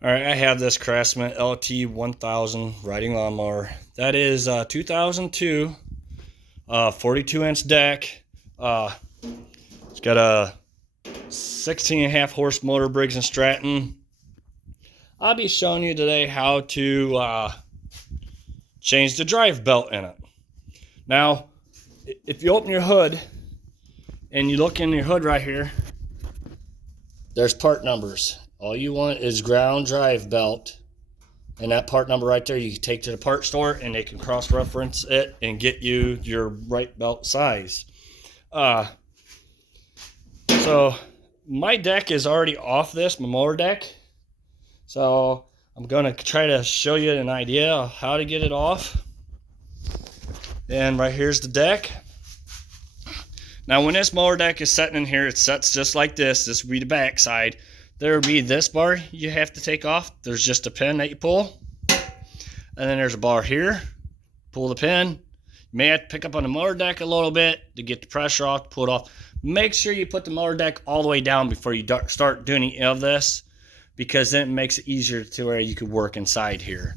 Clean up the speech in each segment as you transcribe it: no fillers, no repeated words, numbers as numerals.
All right, I have this Craftsman LT1000 riding lawnmower. That is 2002, 42-inch deck. It's got a 16.5 horse motor, Briggs and Stratton. I'll be showing you today how to change the drive belt in it. Now, if you open your hood and you look in your hood right here, there's part numbers. All you want is ground drive belt, and that part number right there you can take to the part store and they can cross-reference it and get you your right belt size. So my deck is already off this, my mower deck. So I'm gonna try to show you an idea of how to get it off. And right here's the deck. Now when this mower deck is sitting in here, it sets just like this. This would be the back side. There would be this bar you have to take off. There's just a pin that you pull. And then there's a bar here. Pull the pin. You may have to pick up on the mower deck a little bit to get the pressure off, to pull it off. Make sure you put the mower deck all the way down before you start doing any of this, because then it makes it easier to where you could work inside here.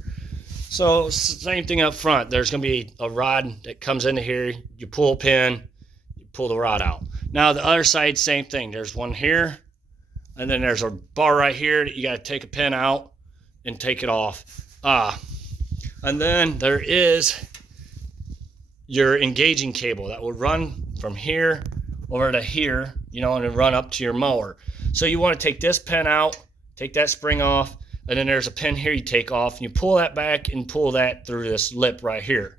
So same thing up front. There's going to be a rod that comes into here. You pull a pin, you pull the rod out. Now the other side, same thing. There's one here. And then there's a bar right here that you got to take a pin out and take it off. And then there is your engaging cable that will run from here over to here, and run up to your mower. So you want to take this pin out, take that spring off, and then there's a pin here you take off, and you pull that back and pull that through this lip right here.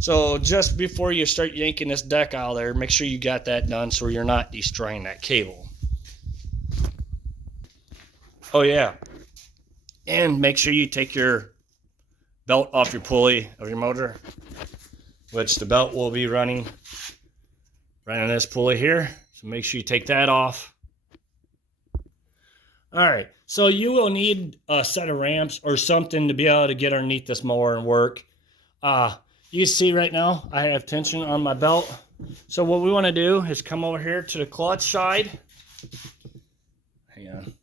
So just before you start yanking this deck out of there, make sure you got that done so you're not destroying that cable. Oh yeah, and make sure you take your belt off your pulley of your motor, which the belt will be running right on this pulley here. So make sure you take that off. All right, so you will need a set of ramps or something to be able to get underneath this mower and work. You see right now I have tension on my belt. So what we want to do is come over here to the clutch side. Hang on.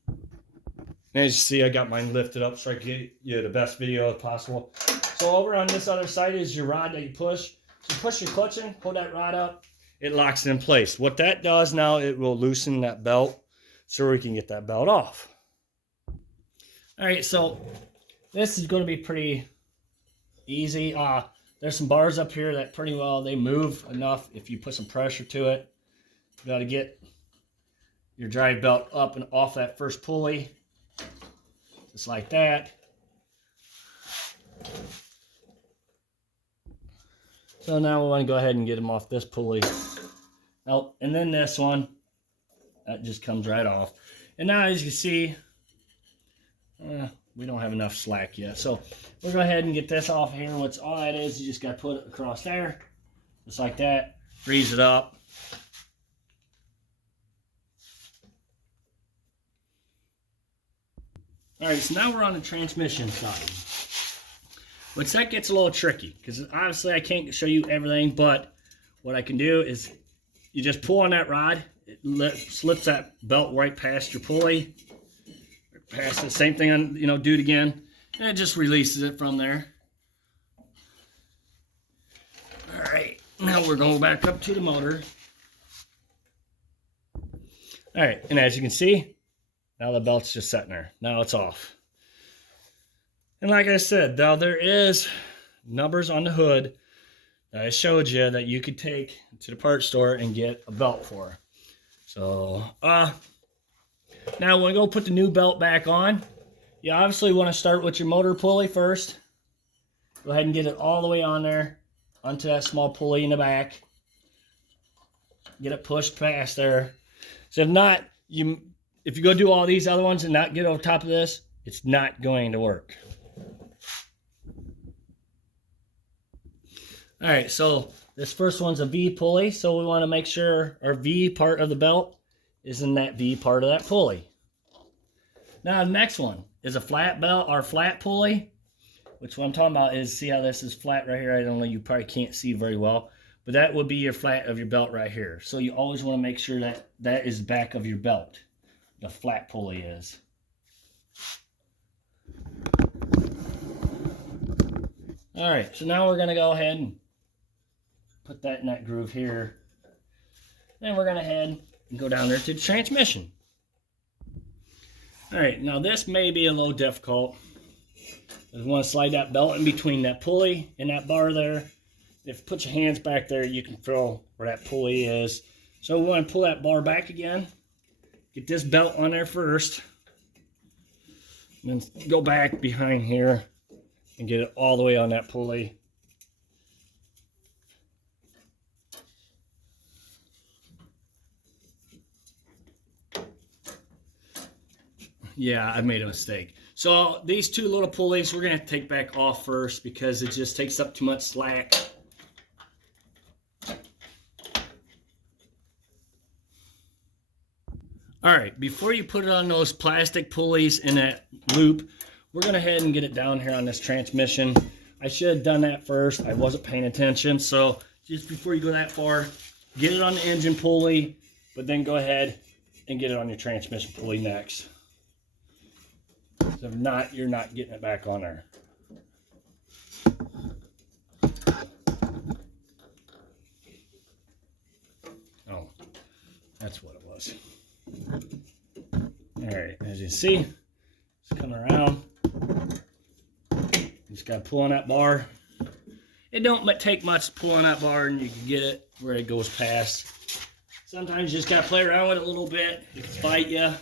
And as you see, I got mine lifted up so I can get you the best video as possible. So over on this other side is your rod that you push. So you push your clutch in, pull that rod up, it locks it in place. What that does now, it will loosen that belt so we can get that belt off. All right, so this is going to be pretty easy. There's some bars up here that pretty well, they move enough if you put some pressure to it. You got to get your drive belt up and off that first pulley. Just like that. So now we want to go ahead and get them off this pulley. Oh, and then this one, that just comes right off. And now as you see, we don't have enough slack yet. So we'll go ahead and get this off here. What's all that is, you just got to put it across there, just like that. Freeze it up. All right, so now we're on the transmission side, which that gets a little tricky because obviously I can't show you everything, but what I can do is you just pull on that rod, it slips that belt right past your pulley, past the same thing on, do it again, and it just releases it from there. All right, now we're going back up to the motor. All right, and as you can see, now the belt's just sitting there. Now it's off. And like I said, now there is numbers on the hood that I showed you that you could take to the parts store and get a belt for. So, now when we go put the new belt back on, you obviously want to start with your motor pulley first. Go ahead and get it all the way on there, onto that small pulley in the back. Get it pushed past there. So if not, if you go do all these other ones and not get over top of this, it's not going to work. All right, so this first one's a V pulley, so we want to make sure our V part of the belt is in that V part of that pulley. Now the next one is a flat belt or flat pulley, which what I'm talking about is, see how this is flat right here? I don't know, you probably can't see very well, but that would be your flat of your belt right here. So you always want to make sure that that is the back of your belt. The flat pulley is. All right, so now we're gonna go ahead and put that in that groove here. Then we're gonna head and go down there to the transmission. All right, now this may be a little difficult. You want to slide that belt in between that pulley and that bar there. If you put your hands back there, you can feel where that pulley is. So we want to pull that bar back again. Get this belt on there first. And then go back behind here and get it all the way on that pulley. Yeah, I made a mistake. So these two little pulleys, we're going to take back off first because it just takes up too much slack. All right, before you put it on those plastic pulleys in that loop, we're going to head and get it down here on this transmission. I should have done that first. I wasn't paying attention. So just before you go that far, get it on the engine pulley, but then go ahead and get it on your transmission pulley next. So if not, you're not getting it back on there. Oh, that's what it was. All right, as you see, it's coming around. You just got to pull on that bar. It don't take much to pull on that bar and you can get it where it goes past. Sometimes you just got to play around with it a little bit. It can bite you.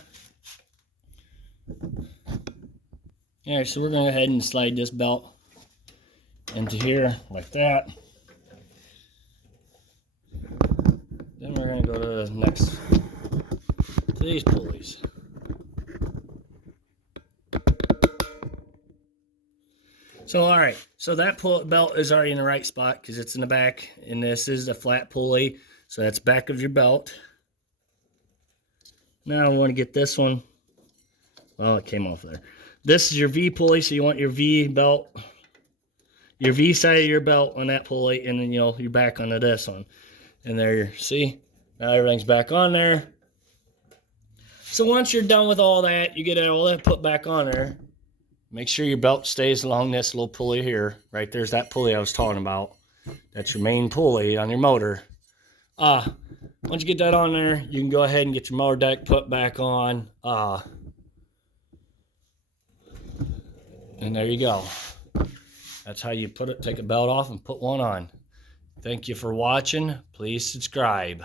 All right, so we're going to go ahead and slide this belt into here like that. Then we're going to go to the next, to these pulleys. So, all right, so that belt is already in the right spot because it's in the back, and this is a flat pulley, so that's back of your belt. Now I want to get this one. Well, it came off there. This is your V pulley, so you want your V belt, your V side of your belt on that pulley, and then you're back onto this one. And there, see, now everything's back on there. So once you're done with all that, you get all that put back on there. Make sure your belt stays along this little pulley here. Right there's that pulley I was talking about. That's your main pulley on your motor. Once you get that on there, you can go ahead and get your mower deck put back on. And there you go. That's how you take a belt off and put one on. Thank you for watching. Please subscribe.